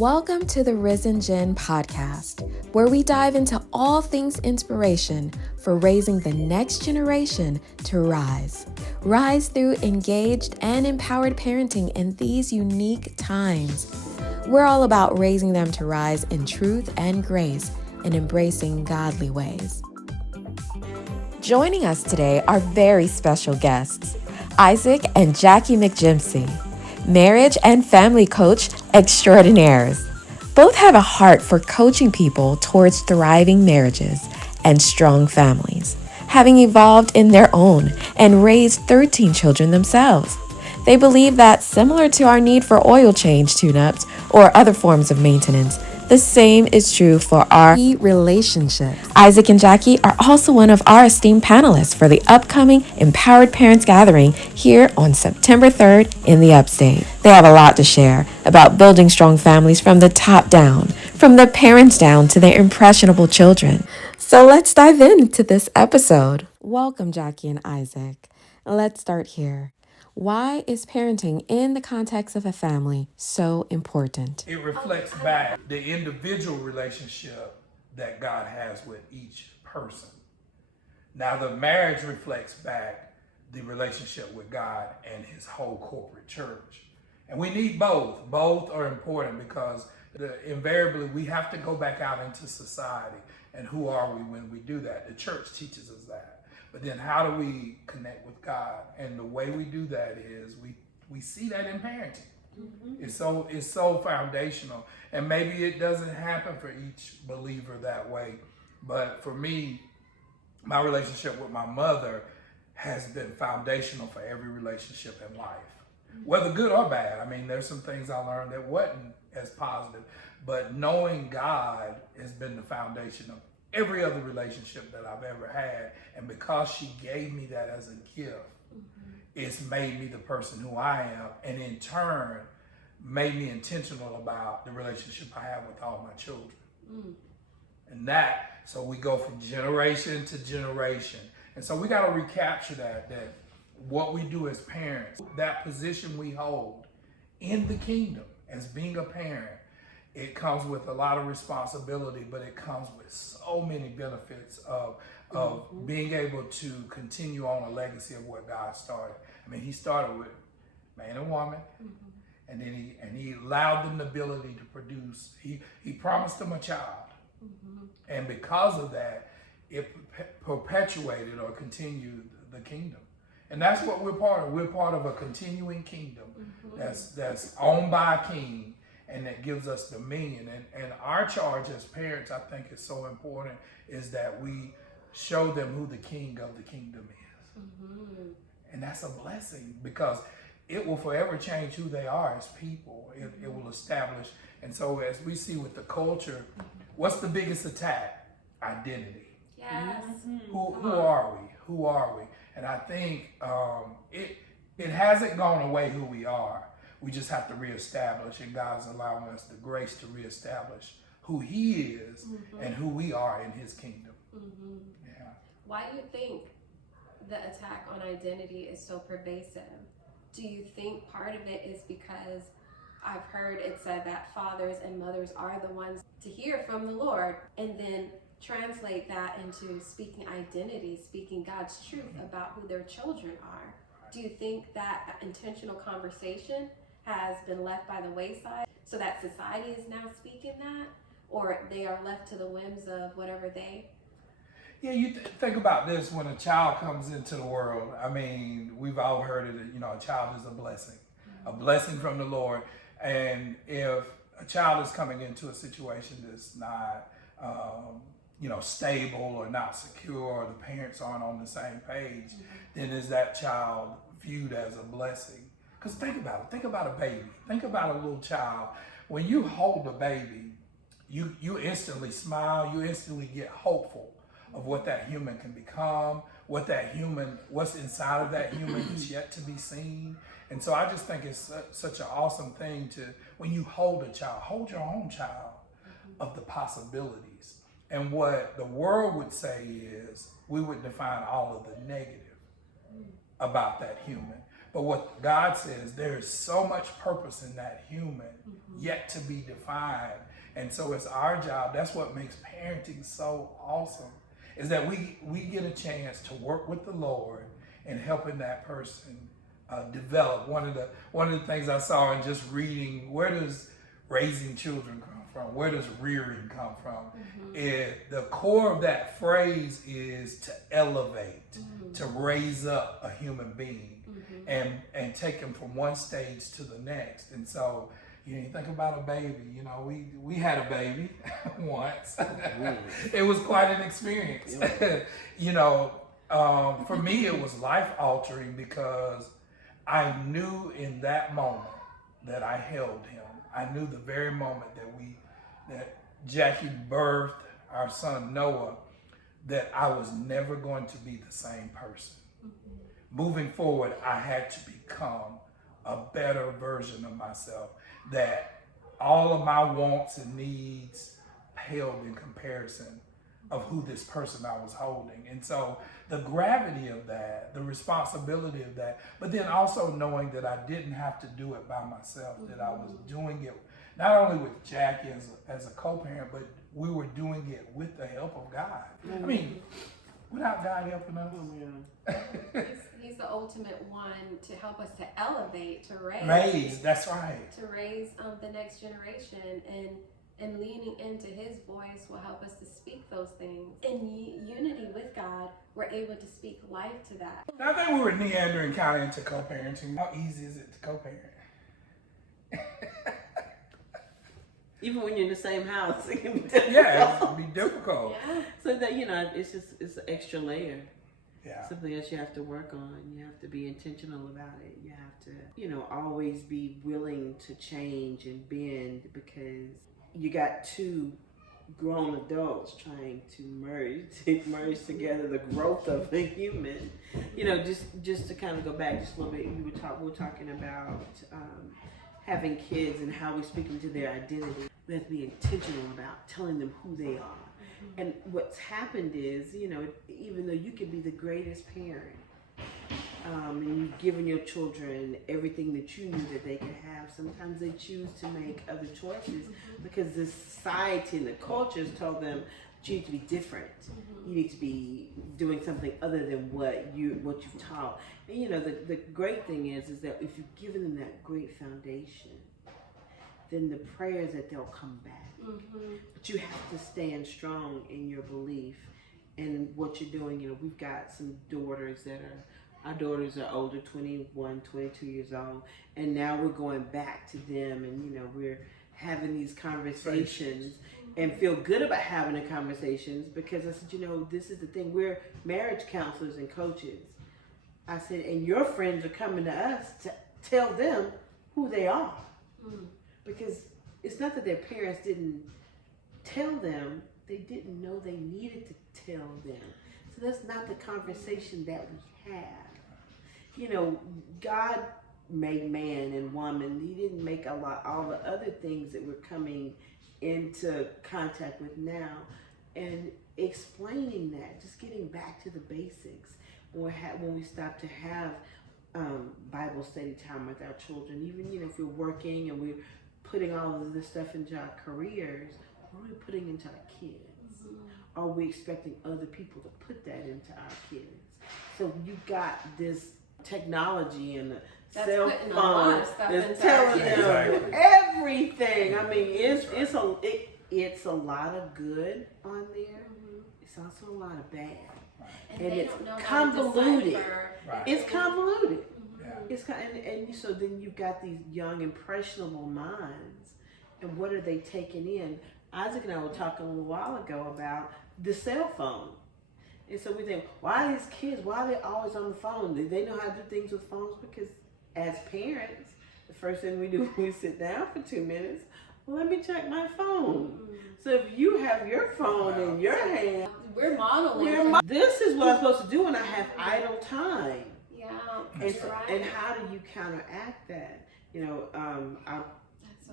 Welcome to the RiZN Gen Podcast, where we dive into all things inspiration for raising the next generation to rise. Rise through engaged and empowered parenting in these unique times. We're all about raising them to rise in truth and grace and embracing godly ways. Joining us today are very special guests, Isaac and Jackie McJimpsey, marriage and family coach extraordinaires. Both have a heart for coaching people towards thriving marriages and strong families, having evolved in their own and raised 13 children themselves. They believe that similar to our need for oil change tuneups or other forms of maintenance, the same is true for our relationships. Isaac and Jackie are also one of our esteemed panelists for the upcoming Empowered Parents Gathering here on September 3rd in the Upstate. They have a lot to share about building strong families from the top down, from the parents down to their impressionable children. So let's dive into this episode. Welcome, Jackie and Isaac. Let's start here. Why is parenting in the context of a family so important? It reflects back the individual relationship that God has with each person. Now, the marriage reflects back the relationship with God and his whole corporate church. And we need both. Both are important because invariably we have to go back out into society. And who are we when we do that? The church teaches us that. But then how do we connect with God? And the way we do that is we see that in parenting. Mm-hmm. It's so foundational. And maybe it doesn't happen for each believer that way. But for me, my relationship with my mother has been foundational for every relationship in life. Mm-hmm. Whether good or bad. I mean, there's some things I learned that wasn't as positive. But knowing God has been the foundation of every other relationship that I've ever had. And because she gave me that as a gift, it's made me the person who I am, and in turn made me intentional about the relationship I have with all my children. And so we go from generation to generation. And so we got to recapture that what we do as parents, that position we hold in the kingdom as being a parent, it comes with a lot of responsibility, but it comes with so many benefits of being able to continue on a legacy of what God started. I mean, he started with man and woman, and then he allowed them the ability to produce. He promised them a child, and because of that, it perpetuated or continued the kingdom. And that's what we're part of. We're part of a continuing kingdom that's owned by a king, and that gives us dominion. And our charge as parents, I think, is so important, is that we show them who the king of the kingdom is. And that's a blessing because it will forever change who they are as people. It will establish. And so as we see with the culture, what's the biggest attack? Identity. Yes. Who are we? Who are we? And I think it hasn't gone away who we are. We just have to reestablish, and God's allowing us the grace to reestablish who he is and who we are in his kingdom. Yeah. Why do you think the attack on identity is so pervasive? Do you think part of it is because I've heard it said that fathers and mothers are the ones to hear from the Lord, and then translate that into speaking identity, speaking God's truth about who their children are? Do you think that intentional conversation has been left by the wayside so that society is now speaking that, or they are left to the whims of whatever they? Yeah, you think about this when a child comes into the world. I mean, we've all heard it, a child is a blessing from the Lord. And if a child is coming into a situation that's not, stable or not secure, or the parents aren't on the same page, then is that child viewed as a blessing? Because think about it. Think about a baby. Think about a little child. When you hold a baby, you instantly smile. You instantly get hopeful of what that human can become, what's inside of that human is yet to be seen. And so I just think it's such an awesome thing when you hold a child, hold your own child of the possibilities. And what the world would say is, we would define all of the negative about that human. But what God says, there is so much purpose in that human yet to be defined. And so it's our job. That's what makes parenting so awesome, is that we get a chance to work with the Lord in helping that person develop. One of the things I saw in just reading, where does raising children come from? Where does rearing come from? The core of that phrase is to elevate, to raise up a human being, and take him from one stage to the next. And so, you think about a baby. We had a baby once. It was quite an experience. For me, it was life altering because I knew in that moment that I held him. I knew the very moment that Jackie birthed our son Noah, that I was never going to be the same person. Moving forward, I had to become a better version of myself, that all of my wants and needs paled in comparison of who this person I was holding. And so the gravity of that, the responsibility of that, but then also knowing that I didn't have to do it by myself, that I was doing it not only with Jackie as a co-parent, but we were doing it with the help of God. I mean, without God helping us. He's the ultimate one to help us to elevate, to raise. That's right. To raise the next generation, and leaning into his voice will help us to speak those things. In unity with God, we're able to speak life to that. I think we were meandering kind of into co-parenting. How easy is it to co-parent? Even when you're in the same house, it can be difficult. Yeah, it can be difficult. Yeah. So that, it's an extra layer. Yeah. Something else you have to work on. You have to be intentional about it. You have to, always be willing to change and bend, because you got two grown adults trying to merge together the growth of a human. Just to kind of go back just a little bit, we were talking about having kids and how we speak into their identity. We have to be intentional about telling them who they are. And what's happened is, even though you can be the greatest parent, and you've given your children everything that you knew that they could have, sometimes they choose to make other choices because the society and the cultures told them that you need to be different. You need to be doing something other than what you've taught. And the great thing is that if you've given them that great foundation, then the prayers that they'll come back. But you have to stand strong in your belief and what you're doing. We've got some daughters our daughters are older, 21, 22 years old, and now we're going back to them, and we're having these conversations and feel good about having the conversations, because I said, this is the thing, we're marriage counselors and coaches. I said, and your friends are coming to us to tell them who they are. Because it's not that their parents didn't tell them, they didn't know they needed to tell them. So that's not the conversation that we have. God made man and woman. He didn't make all the other things that we're coming into contact with now. And explaining that, just getting back to the basics. When we stop to have Bible study time with our children, even if we're working and we're putting all of this stuff into our careers, what are we putting into our kids? Are we expecting other people to put that into our kids? So you got this technology and the cell phone that's telling them everything. I mean, it's a lot of good on there. It's also a lot of bad, and it's convoluted. It's convoluted. It's and so then you've got these young impressionable minds, and what are they taking in? Isaac and I were talking a little while ago about the cell phone. And so we think, why are these kids, why are they always on the phone? Do they know how to do things with phones? Because as parents, the first thing we do when we sit down for 2 minutes, let me check my phone. So if you have your phone in your hand, we're modeling. This is what I'm supposed to do when I have idle time. Yeah, and how do you counteract that?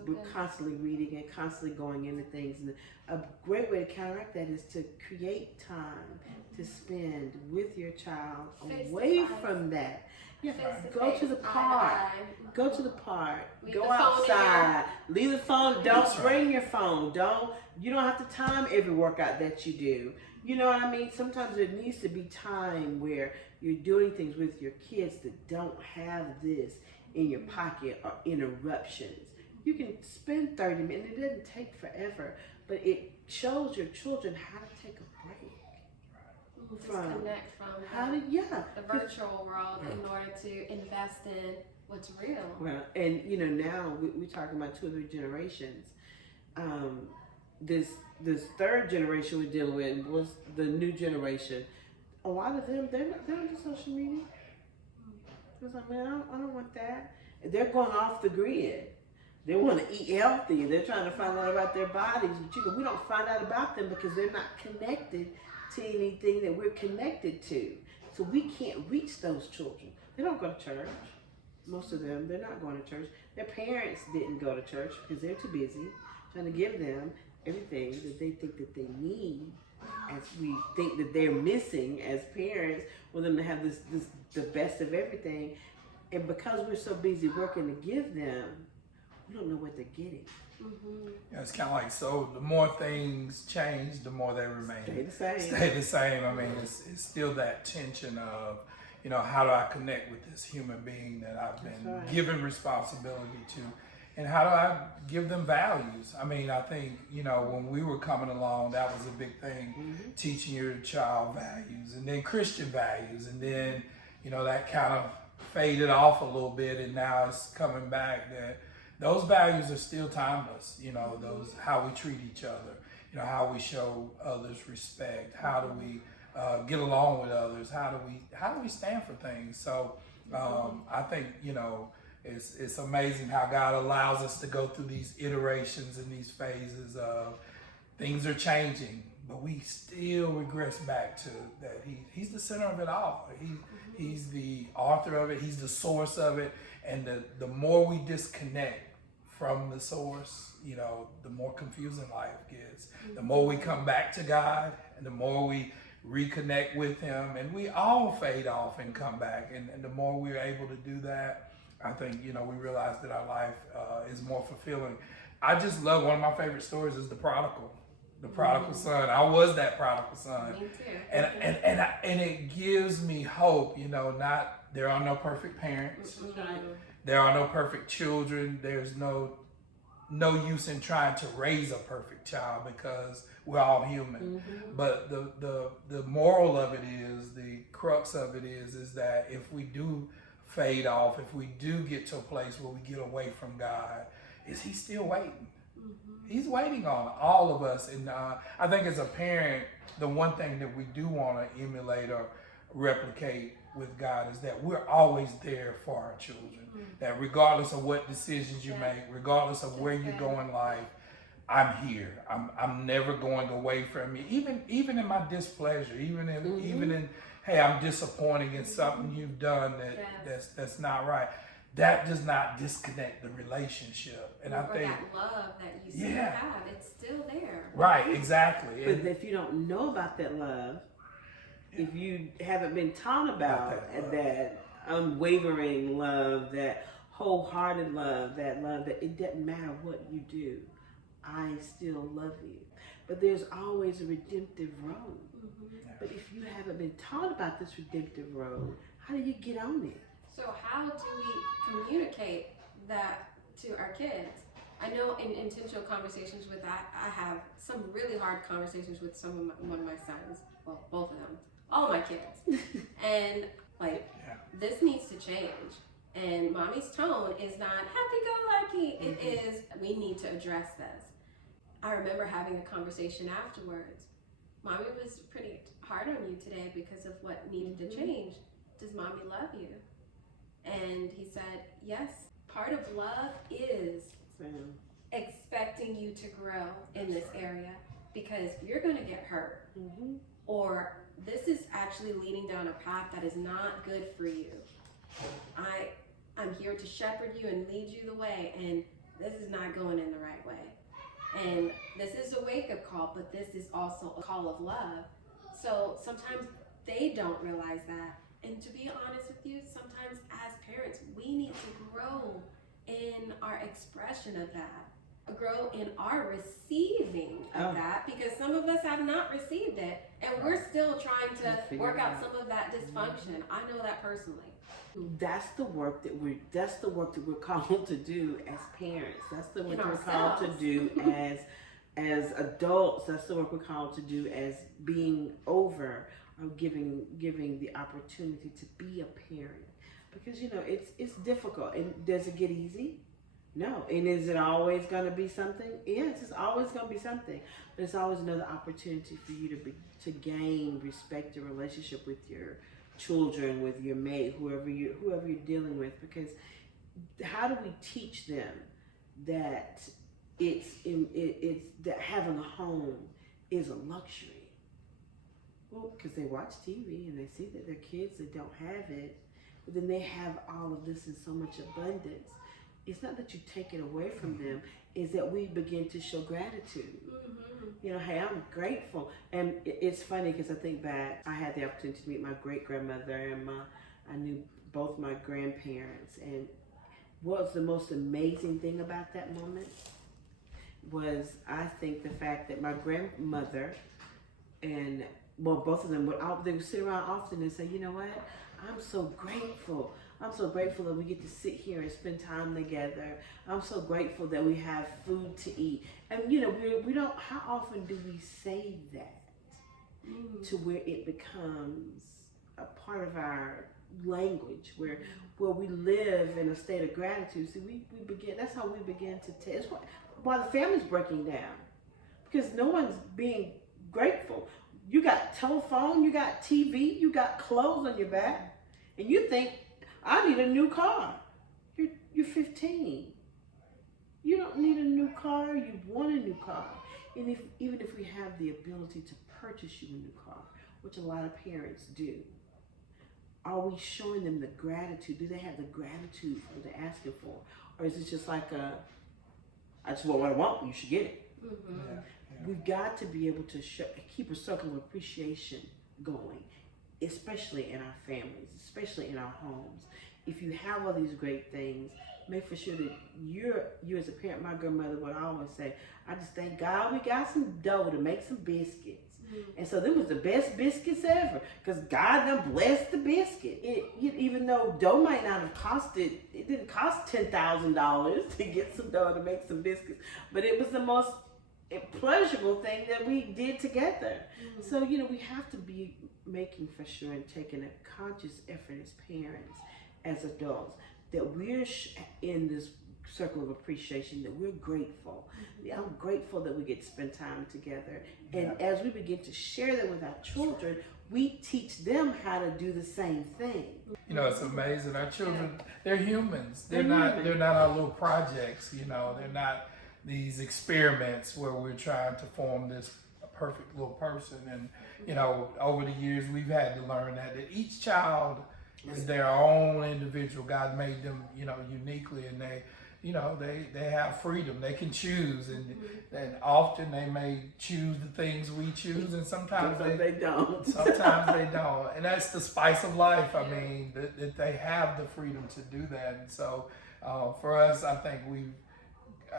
we're constantly reading and constantly going into things. And a great way to counteract that is to create time to spend with your child away from that. Yeah, go to the park. Go to the park. Go outside. Leave the phone. Don't bring your phone. You don't have to time every workout that you do. You know what I mean? Sometimes there needs to be time where you're doing things with your kids that don't have this in your pocket or interruptions. You can spend 30 minutes. It doesn't take forever, but it shows your children how to take a break. Disconnect from the virtual world in order to invest in what's real. Well, and now we're talking about 2 or 3 generations. This third generation we're dealing with was the new generation. A lot of them, they're on the social media. It's like, man, I don't want that. They're going off the grid. They want to eat healthy. They're trying to find out about their bodies. But we don't find out about them because they're not connected to anything that we're connected to. So we can't reach those children. They don't go to church. Most of them, they're not going to church. Their parents didn't go to church because they're too busy trying to give them everything that they think that they need, as we think that they're missing as parents, for them to have the best of everything. And because we're so busy working to give them, we don't know what they're getting. Yeah, it's kind of like, so the more things change, the more they remain. Stay the same. I mean, it's still that tension of, how do I connect with this human being that I've been given responsibility to? And how do I give them values? I mean, I think, when we were coming along, that was a big thing, teaching your child values and then Christian values. And then, that kind of faded off a little bit, and now it's coming back that those values are still timeless. Those, how we treat each other, how we show others respect, how do we get along with others, how do we stand for things. So I think, it's amazing how God allows us to go through these iterations and these phases of things are changing, but we still regress back to that he's the center of it all. He's the author of it. He's the source of it. And the more we disconnect from the source, the more confusing life gets. The more we come back to God and the more we reconnect with him, and we all fade off and come back. And the more we're able to do that, I think, we realize that our life is more fulfilling. I just love, one of my favorite stories is the prodigal son. I was that prodigal son. Me too. And it gives me hope, there are no perfect parents. There are no perfect children. There's no use in trying to raise a perfect child because we're all human. But the moral of it is, the crux of it is that if we do fade off, if we do get to a place where we get away from God, is he still waiting? He's waiting on all of us. And I think as a parent, the one thing that we do want to emulate or replicate with God is that we're always there for our children. That regardless of what decisions you make, regardless of where you go in life, I'm here. I'm never going away from you. Even in my displeasure, even in hey, I'm disappointing in something you've done that's not right. That does not disconnect the relationship. And I think that love that you still have, it's still there. Right, exactly. But if you don't know about that love, if you haven't been taught about that unwavering love, that wholehearted love, that it doesn't matter what you do, I still love you. But there's always a redemptive road. But if you haven't been taught about this redemptive road, how do you get on it? So how do we communicate that to our kids? I know in intentional conversations with that, I have some really hard conversations with one of my sons, well, both of them, all my kids. And this needs to change. And mommy's tone is not happy-go-lucky. It is, we need to address this. I remember having a conversation afterwards. Mommy was pretty hard on you today because of what needed to change. Does mommy love you? And he said, yes. Part of love is expecting you to grow in this area because you're going to get hurt. Or this is actually leading down a path that is not good for you. I'm here to shepherd you and lead you the way. And this is not going in the right way. And this is a wake-up call, but this is also a call of love. So sometimes they don't realize that. And to be honest with you, sometimes as parents, we need to grow in our expression of that, grow in our receiving of that, because some of us have not received it, and we're still trying to work out some of that dysfunction. I know that personally. That's the work that we're called to do as parents. That's the work we're called to do as adults. That's the work we're called to do as being over, or giving the opportunity to be a parent. Because it's difficult. And does it get easy? No. And is it always going to be something? Yes, it's always going to be something. But it's always another opportunity for you to gain respect and relationship with your children, with your mate, whoever you're dealing with. Because how do we teach them that it's that having a home is a luxury? Well, because they watch TV and they see that their kids that don't have it, but then they have all of this in so much abundance. It's not that you take it away from them, is that we begin to show gratitude. Mm-hmm. Hey, I'm grateful. And it's funny because I think back, I had the opportunity to meet my great-grandmother, and I knew both my grandparents. And what was the most amazing thing about that moment was, I think, the fact that my grandmother and, well, both of them they would sit around often and say, you know what, I'm so grateful. I'm so grateful that we get to sit here and spend time together. I'm so grateful that we have food to eat. And we don't, how often do we say that to where it becomes a part of our language, where we live in a state of gratitude? See, we begin, that's how we begin to tell. It's why the family's breaking down, because no one's being grateful. You got telephone, you got TV, you got clothes on your back, and you think, I need a new car. You're 15. You don't need a new car. You want a new car. And even if we have the ability to purchase you a new car, which a lot of parents do, are we showing them the gratitude? Do they have the gratitude for what they're asking for? Or is it just like I just want what I want, you should get it? Mm-hmm. Yeah. We've got to be able to keep a circle of appreciation going, especially in our families, especially in our homes. If you have all these great things, make for sure that you as a parent, my grandmother would always say, I just thank God we got some dough to make some biscuits. Mm-hmm. And so them was the best biscuits ever, because God done blessed the biscuit. Even though dough might not have costed, it didn't cost $10,000 to get some dough to make some biscuits, but it was the most pleasurable thing that we did together. Mm-hmm. So, we have to be making for sure and taking a conscious effort as parents, as adults, that we're in this circle of appreciation, that we're grateful. Mm-hmm. I'm grateful that we get to spend time together. And as we begin to share that with our children, we teach them how to do the same thing. It's amazing. Our children, they're humans. They're not our little projects, they're not these experiments where we're trying to form this perfect little person. And over the years we've had to learn that each child is their own individual. God made them uniquely, and they have freedom. They can choose, and often they may choose the things we choose, and sometimes they don't. Sometimes they don't, and that's the spice of life. I mean, that they have the freedom to do that. And so for us, I think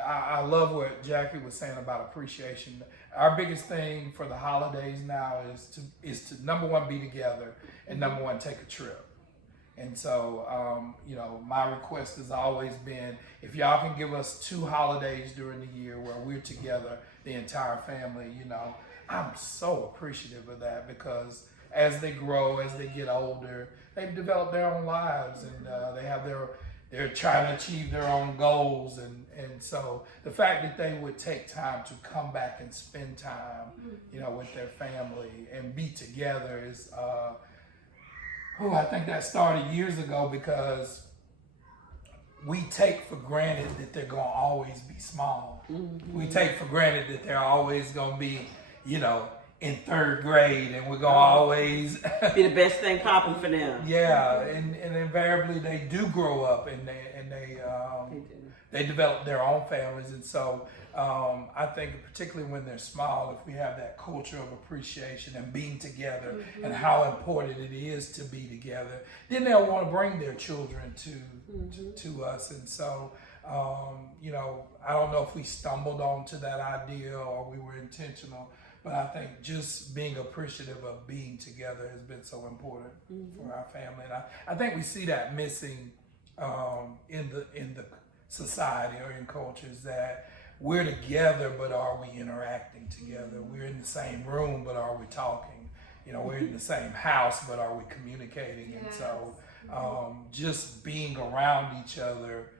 I love what Jackie was saying about appreciation. Our biggest thing for the holidays now is to number one, be together, and number one, take a trip. And so, my request has always been, if y'all can give us 2 holidays during the year where we're together, the entire family, I'm so appreciative of that, because as they grow, as they get older, they've developed their own lives, and they're trying to achieve their own goals. And so the fact that they would take time to come back and spend time, with their family and be together is, I think that started years ago, because we take for granted that they're going to always be small. Mm-hmm. We take for granted that they're always going to be, in 3rd grade, and we're going to always be the best thing popping for them. Yeah, and invariably they do grow up, and they develop their own families. And so I think particularly when they're small, if we have that culture of appreciation and being together and how important it is to be together, then they'll want to bring their children to us. And so, you know, I don't know if we stumbled onto that idea or we were intentional, but I think just being appreciative of being together has been so important for our family. And I think we see that missing in the society or in cultures, that we're together, but are we interacting together? We're in the same room, but are we talking? You know, we're in the same house, but are we communicating? And so just being around each other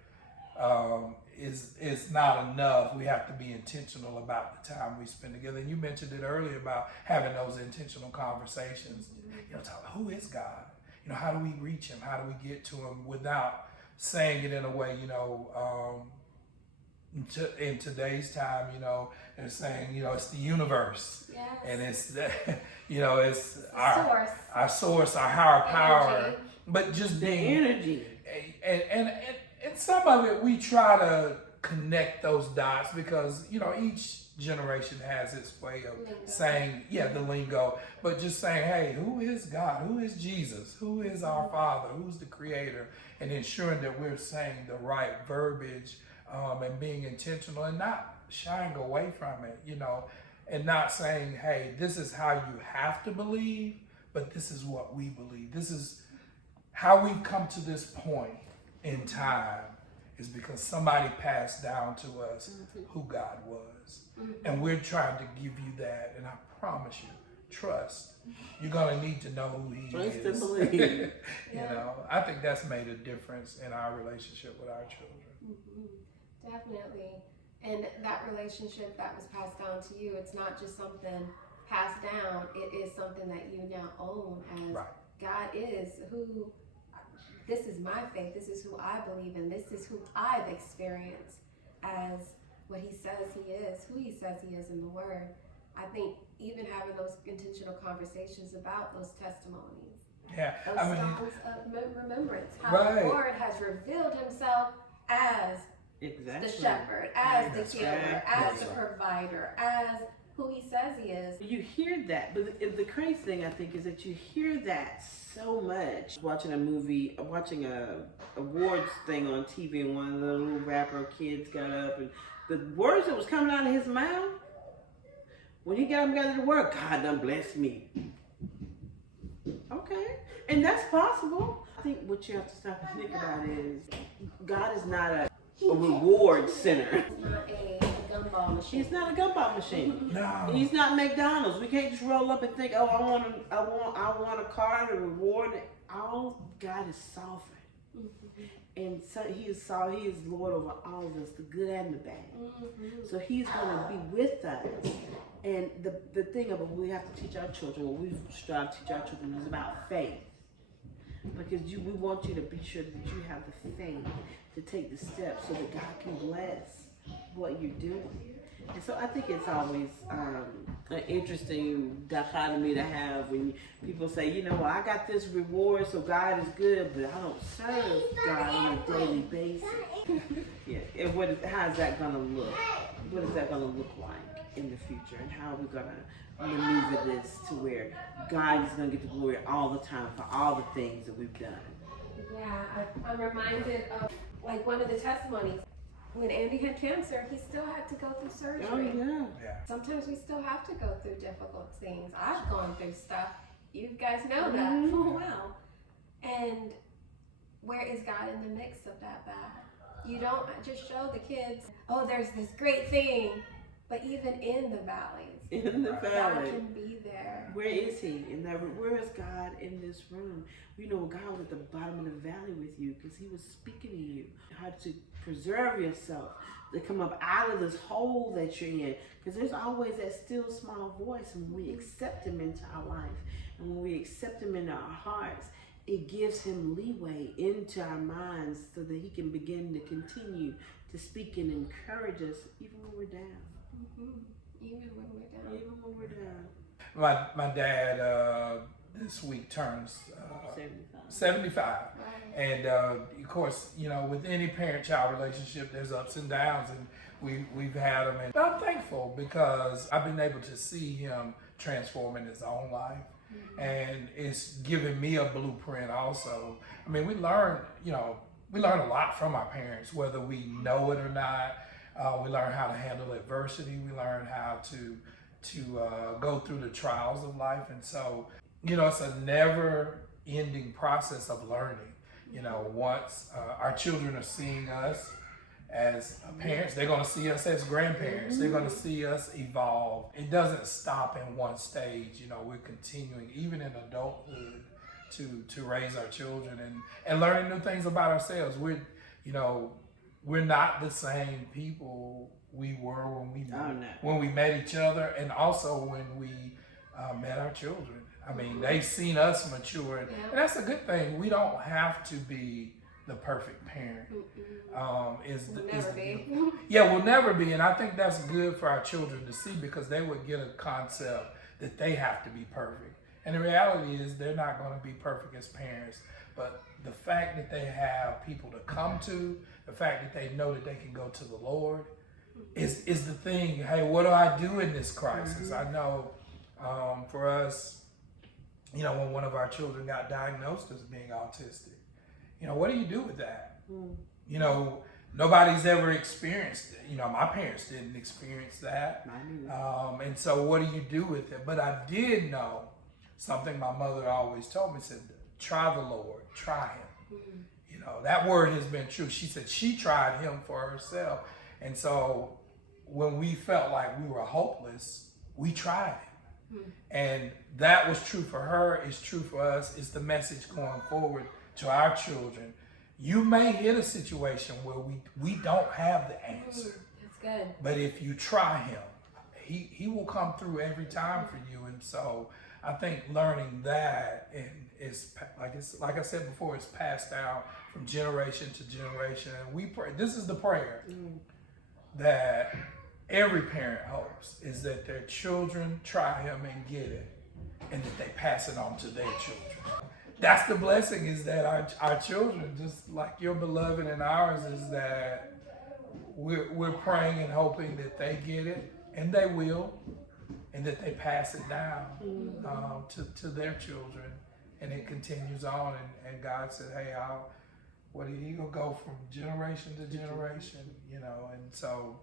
is not enough. We have to be intentional about the time we spend together. And you mentioned it earlier about having those intentional conversations. You know, who is God? You know, how do we reach him? How do we get to him without saying it in a way, you know, in today's time, you know, they're saying, you know, it's the universe. Yes. And it's, you know, it's our source, our higher power. But just being energy. And some of it, we try to connect those dots because, you know, each generation has its way of saying, the lingo, but just saying, hey, who is God? Who is Jesus? Who is our Father? Who's the Creator? And ensuring that we're saying the right verbiage and being intentional and not shying away from it, you know, and not saying, hey, this is how you have to believe, but this is what we believe. This is how we've come to this point in time, is because somebody passed down to us who God was. And we're trying to give you that, and I promise you, trust. You're going to need to know who he is. Trust and believe. You know, I think that's made a difference in our relationship with our children. Definitely. And that relationship that was passed down to you, it's not just something passed down, it is something that you now own as God is who, this is my faith, this is who I believe in, this is who I've experienced as what he says he is, who he says he is in the Word. I think even having those intentional conversations about those testimonies, those songs of remembrance, how the Lord has revealed himself as the shepherd, as the healer, as the provider, as who he says he is. You hear that, but the crazy thing I think is that you hear that so much. Watching a awards thing on TV, and one of the little rapper kids got up, and the words that was coming out of his mouth, when he got to the word, God done bless me. Okay, and that's possible. I think what you have to stop and think about is God is not a reward center. It's not a gumball machine. It's not a gumball machine. No. He's not McDonald's. We can't just roll up and think, oh, I want a car to reward it. All God is sovereign. And so he is Lord over all of us, the good and the bad. So he's going to be with us. And the thing about what we have to teach our children, what we strive to teach our children, is about faith. Because we want you to be sure that you have the faith to take the steps so that God can bless what you're doing. And so I think it's always an interesting dichotomy to have when people say, you know, well, I got this reward, so God is good, but I don't serve God on a daily basis. And how is that going to look? What is that going to look like in the future? And how are we going to maneuver this to where God is going to get the glory all the time for all the things that we've done? Yeah, I'm reminded of like one of the testimonies. When Andy had cancer, he still had to go through surgery. Oh, yeah. Sometimes we still have to go through difficult things. I've gone through stuff. You guys know that full well. And where is God in the mix of that battle? You don't just show the kids, oh, there's this great thing. But even in the valleys, God can be there. Where is he? Where is God in this room? You know, God was at the bottom of the valley with you because he was speaking to you. How to preserve yourself, to come up out of this hole that you're in. Because there's always that still small voice, and when we accept him into our life, and when we accept him in our hearts, it gives him leeway into our minds so that he can begin to continue to speak and encourage us even when we're down. Even when we're down. Even when we're down. My dad this week turns 75. 75. And of course, with any parent-child relationship, there's ups and downs, and we've had them. And I'm thankful because I've been able to see him transform in his own life. And it's given me a blueprint also. I mean, we learn a lot from our parents, whether we know it or not. We learn how to handle adversity. We learn how to go through the trials of life. And so, it's a never-ending process of learning. Once our children are seeing us as parents, they're going to see us as grandparents. They're going to see us evolve. It doesn't stop in one stage. We're continuing, even in adulthood, to raise our children and learning new things about ourselves. We're not the same people we were when we met each other, and also when we met our children. I mean, they've seen us mature, and that's a good thing. We don't have to be the perfect parent. We'll never be, and I think that's good for our children to see, because they would get a concept that they have to be perfect. And the reality is they're not going to be perfect as parents, but the fact that they have people to come to, the fact that they know that they can go to the Lord is the thing. Hey, what do I do in this crisis? I know for us, when one of our children got diagnosed as being autistic, what do you do with that? Nobody's ever experienced it. My parents didn't experience that. And so what do you do with it? But I did know something my mother always told me, said, try the Lord, try him. That word has been true. She said she tried him for herself. And so when we felt like we were hopeless, we tried him. And that was true for her. It's true for us. It's the message going forward to our children. You may hit a situation where we don't have the answer. That's good. But if you try him, he will come through every time for you. And so I think learning that, and it's like I said before, it's passed down from generation to generation. And we pray. This is the prayer that every parent hopes, is that their children try him and get it, and that they pass it on to their children. That's the blessing, is that our children, just like your beloved and ours, is that we're praying and hoping that they get it, and they will, and that they pass it down to their children, and it continues on. And God said, hey, he will go from generation to generation, and so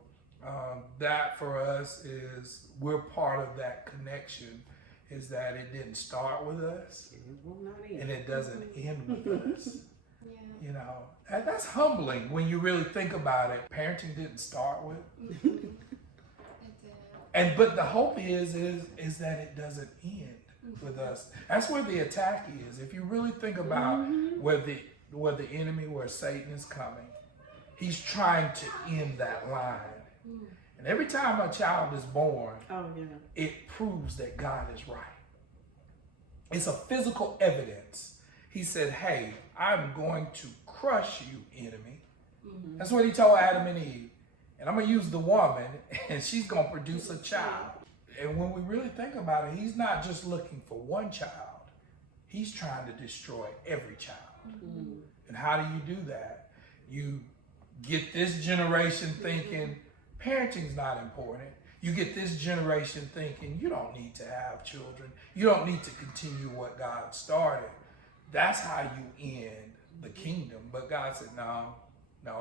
that for us is, we're part of that connection, is that it didn't start with us, and it doesn't end with us. That's humbling when you really think about it. Parenting didn't start with. But the hope is that it doesn't end with us. That's where the attack is. If you really think about where the enemy, where Satan is coming, he's trying to end that line. And every time a child is born, it proves that God is right. It's a physical evidence. He said, hey, I'm going to crush you, enemy. That's what he told Adam and Eve. And I'm going to use the woman, and she's going to produce a child. And when we really think about it, he's not just looking for one child. He's trying to destroy every child. And how do you do that? You get this generation thinking parenting's not important. You get this generation thinking you don't need to have children. You don't need to continue what God started. That's how you end the kingdom. But God said, no,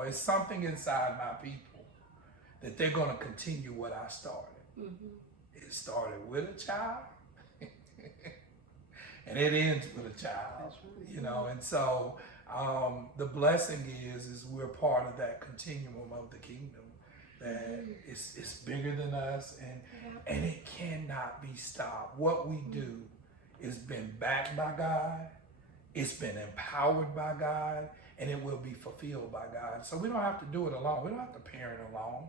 it's something inside my people that they're going to continue what I started. It started with a child, and it ends with a child. And so the blessing is we're part of that continuum of the kingdom. That it's bigger than us, and it cannot be stopped. What we do has been backed by God, it's been empowered by God, and it will be fulfilled by God. So we don't have to do it alone. We don't have to parent alone.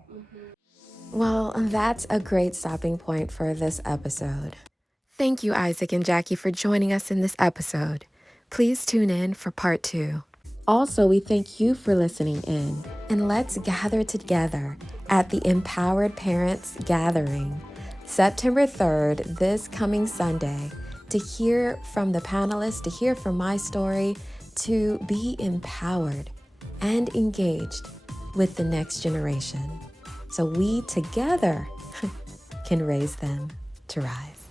Well, that's a great stopping point for this episode. Thank you, Isaac and Jackie, for joining us in this episode. Please tune in for part 2. Also, we thank you for listening in, and let's gather together at the Empowered Parents Gathering, September 3rd, this coming Sunday, to hear from the panelists, to hear from my story, to be empowered and engaged with the next generation, so we together can raise them to rise.